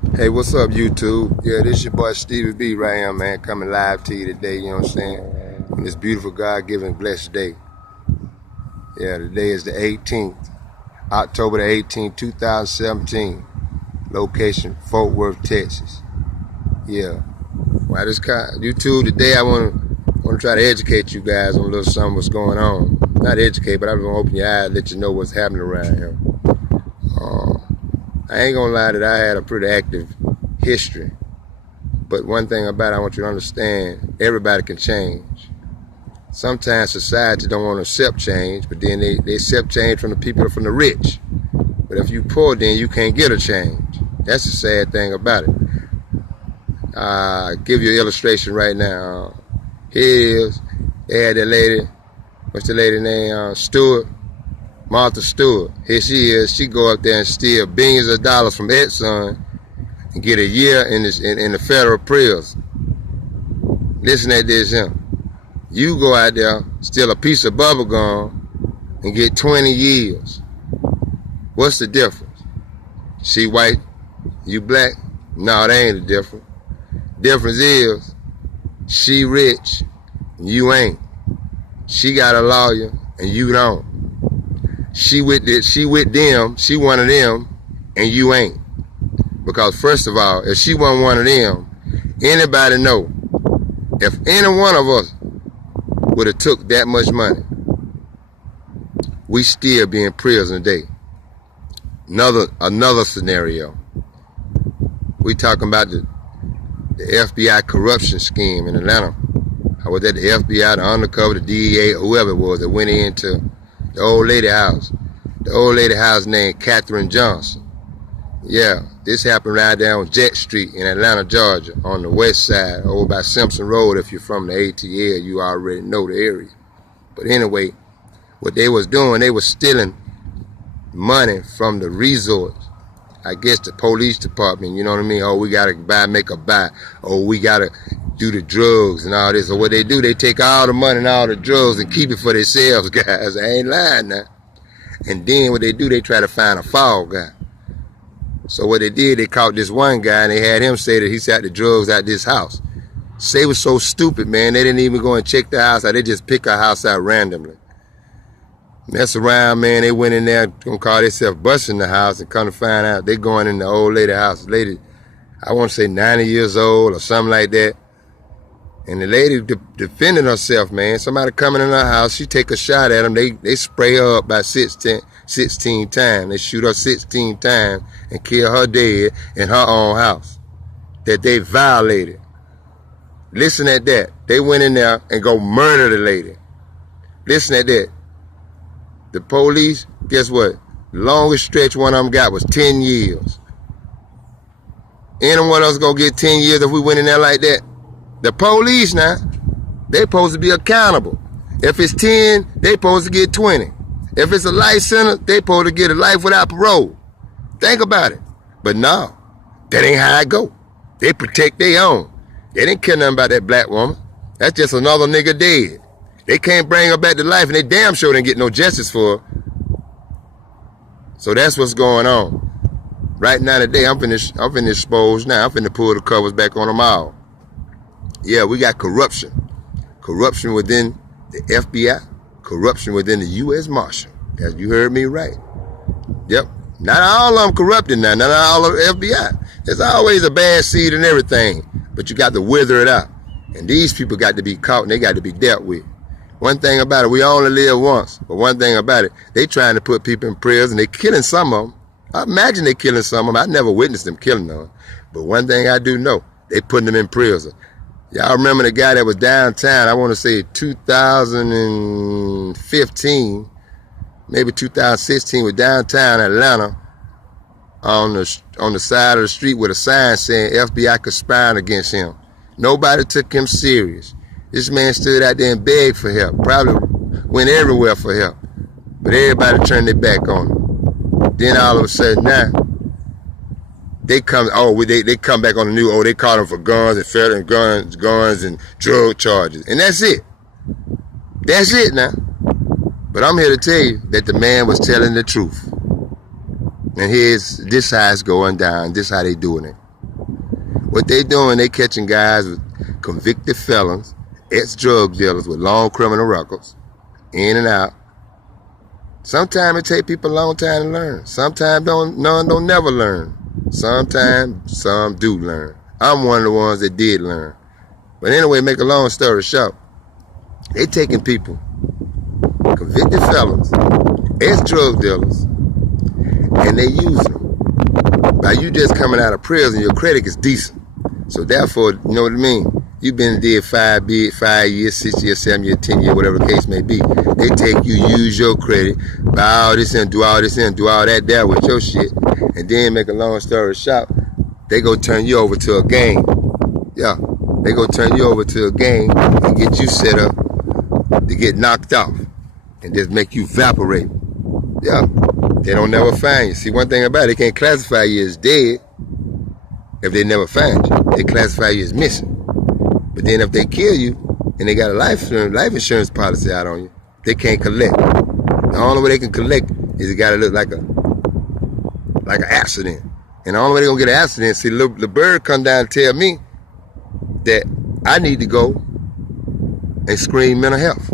Hey, what's up, YouTube? Yeah, this your boy Stevie B right here, man, coming live to you today, you know what I'm saying? On this beautiful God-given blessed day. Yeah, today is the 18th, October the 18th, 2017. Location, Fort Worth, Texas. Yeah. Why this YouTube today, I want to try to educate you guys on a little something what's going on. Not educate, but I'm going to open your eyes, let you know what's happening around here. I ain't gonna lie that I had a pretty active history. But one thing about it, I want you to understand, everybody can change. Sometimes society don't want to accept change, but then they accept change from the people, from the rich. But if you poor, then you can't get a change. That's the sad thing about it. I'll give you an illustration right now. Here it is. They had that lady, what's the lady name? Stewart. Martha Stewart. Here she is. She go up there and steal billions of dollars from Exxon and get a year in the federal prison. Listen at this here. You go out there, steal a piece of bubble gum, and get 20 years. What's the difference? She white, you black? No, that ain't the difference. Difference is, she rich, you ain't. She got a lawyer, and you don't. She with them, she one of them, and you ain't. Because first of all, if she wasn't one of them, anybody know, if any one of us would have took that much money, we still be in prison today. Another scenario. We talking about the FBI corruption scheme in Atlanta. I was at the FBI, the undercover, the DEA, whoever it was that went into the old lady house. The old lady house named Katherine Johnson. Yeah, this happened right down on Jet Street in Atlanta, Georgia, on the west side, over by Simpson Road. If you're from the ATL, you already know the area. But anyway, what they was doing, they was stealing money from the resorts. I guess the police department, you know what I mean? Oh, we gotta make a buy. Oh, we gotta do the drugs and all this. So what they do, they take all the money and all the drugs and keep it for themselves, guys. I ain't lying now. And then what they do, they try to find a fall guy. So what they did, they caught this one guy and they had him say that he said the drugs at this house. They was so stupid, man. They didn't even go and check the house out. They just pick a house out randomly. Mess around, man. They went in there, gonna call themselves busting the house, and come to find out they going in the old lady house. Lady, I want to say 90 years old or something like that. And the lady defending herself, man. Somebody coming in her house, she take a shot at them. They spray her up by 16 times. They shoot her 16 times and kill her dead in her own house that they violated. Listen at that. They went in there and go murder the lady. Listen at that. The police, guess what? The longest stretch one of them got was 10 years. Anyone else gonna get 10 years if we went in there like that? The police now, they supposed to be accountable. If it's 10, they supposed to get 20. If it's a life sentence, they supposed to get a life without parole. Think about it. But no, that ain't how it go. They protect their own. They didn't care nothing about that black woman. That's just another nigga dead. They can't bring her back to life, and they damn sure didn't get no justice for her. So that's what's going on. Right now today, I'm finna expose now. I'm finna pull the covers back on them all. Yeah, we got corruption. Corruption within the FBI. Corruption within the U.S. Marshal. As you heard me right. Yep. Not all of them corrupted now. Not all of the FBI. There's always a bad seed in everything. But you got to wither it out. And these people got to be caught and they got to be dealt with. One thing about it, we only live once. But one thing about it, they trying to put people in prison. They killing some of them. I imagine they killing some of them. I never witnessed them killing them. But one thing I do know, they putting them in prison. Y'all remember the guy that was downtown, I want to say 2015, maybe 2016, was downtown Atlanta on the side of the street with a sign saying FBI conspiring against him. Nobody took him serious. This man stood out there and begged for help, probably went everywhere for help. But everybody turned their back on him. Then all of a sudden now, they come back on the new, they caught him for guns and federal guns and drug charges. And that's it. That's it now. But I'm here to tell you that the man was telling the truth. And this how it's going down. This how they doing it. What they doing, they catching guys with convicted felons, ex-drug dealers with long criminal records, in and out. Sometimes it take people a long time to learn. Sometimes none don't never learn. Sometimes some do learn. I'm one of the ones that did learn. But anyway, make a long story short, they taking people, convicted felons, ex-drug dealers, and they using them. By you just coming out of prison, your credit is decent. So therefore, you know what I mean? You've been dead 5 years, 6 years, 7 years, 10 years, whatever the case may be. They take you, use your credit, buy all this and do all this and do all that there with your shit, and then make a long story short, they go turn you over to a gang. Yeah, they go turn you over to a gang and get you set up to get knocked off and just make you evaporate. Yeah, they don't never find you. See, one thing about it, they can't classify you as dead if they never find you. They classify you as missing. But then if they kill you and they got a life insurance policy out on you, they can't collect. The only way they can collect is it got to look like an accident. And the only way they're going to get an accident, see, the bird come down and tell me that I need to go and screen mental health.